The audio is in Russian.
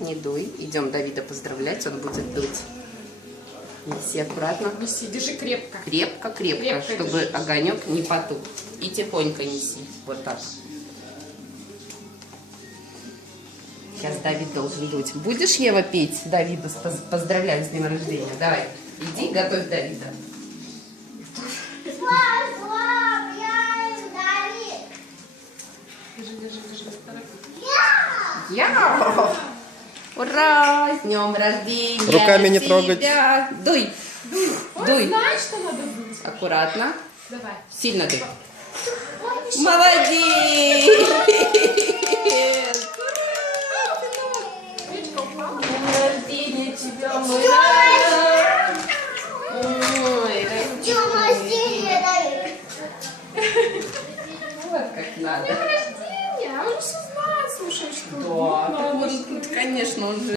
Не дуй. Идем Давида поздравлять, он будет дуть. Неси аккуратно. Неси, держи крепко. Крепко-крепко, Крепко чтобы держи. огонек не потух. И тихонько неси. Вот так. Сейчас Давид должен дуть. Будешь, Ева, петь Давиду, с поз- поздравлять с днем рождения? Давай, иди, готовь Давида. Держи, держи, держи. торопись. Я! Ура! С днем рождения! Руками не тебя! трогать. Дуй! Он Дуй! знает, что надо быть. Аккуратно. Давай. Сильно дуй. Ой, Молодец! Упала. С днем рождения тебя. Вот как надо. День рождения. А он все знает, слушай, что. Да, конечно, он же